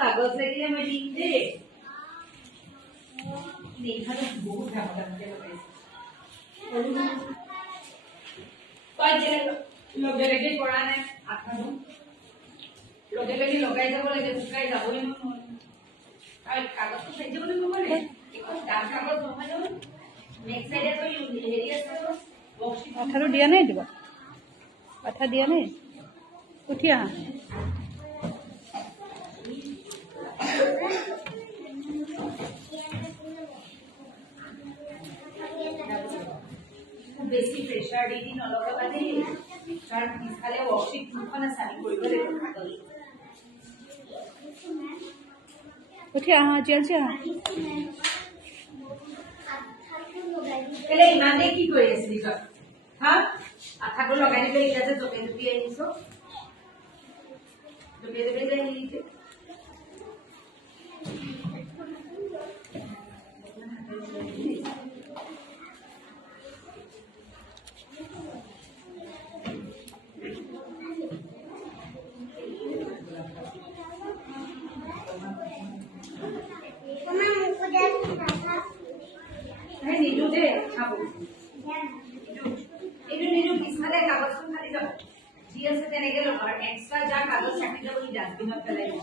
কাগজ লাগিলে মই দিম দেই এইখানে বহুত ডাঙৰ লগাইছে তই যে লগে লগে কৰা নাই আঠানো লগে লগে লগাই যাব লাগে শুকাই যাবই নহয় আৰু কাগজটো চাই যাবলৈ নহ'লে এখন ডাঙৰ কাগজ নহয় নহয় নেক্সট সাইডে তো হেৰি আছে আঠাটো দিয়া নাই দিব আঠা দিয়া নাই উঠি আহা বেছি প্ৰেছাৰ দি দি নলগাবা দেই কাৰণ পিছফালে ৱৰ্কশ্বীট দুখন আছে আমি কৰিব লাগিব কাগজ উঠি আহা জিয়াজি আহা কেলে ইমান দেৰি কি কৰি আছিলি তই হা আঠাটো লগাই দিলে এতিয়া যে জপে জপি আহিছ জপে জপে যে আহিছে নিদু দে খাব এইটো নিদু পিছফালে কাগজখন ফালি যাব যি আছে তেনেকে ল'ব আৰু এক্সট্ৰা যা কাগজ থাকি যাব ই ডাষ্টবিনত পেলাই দিব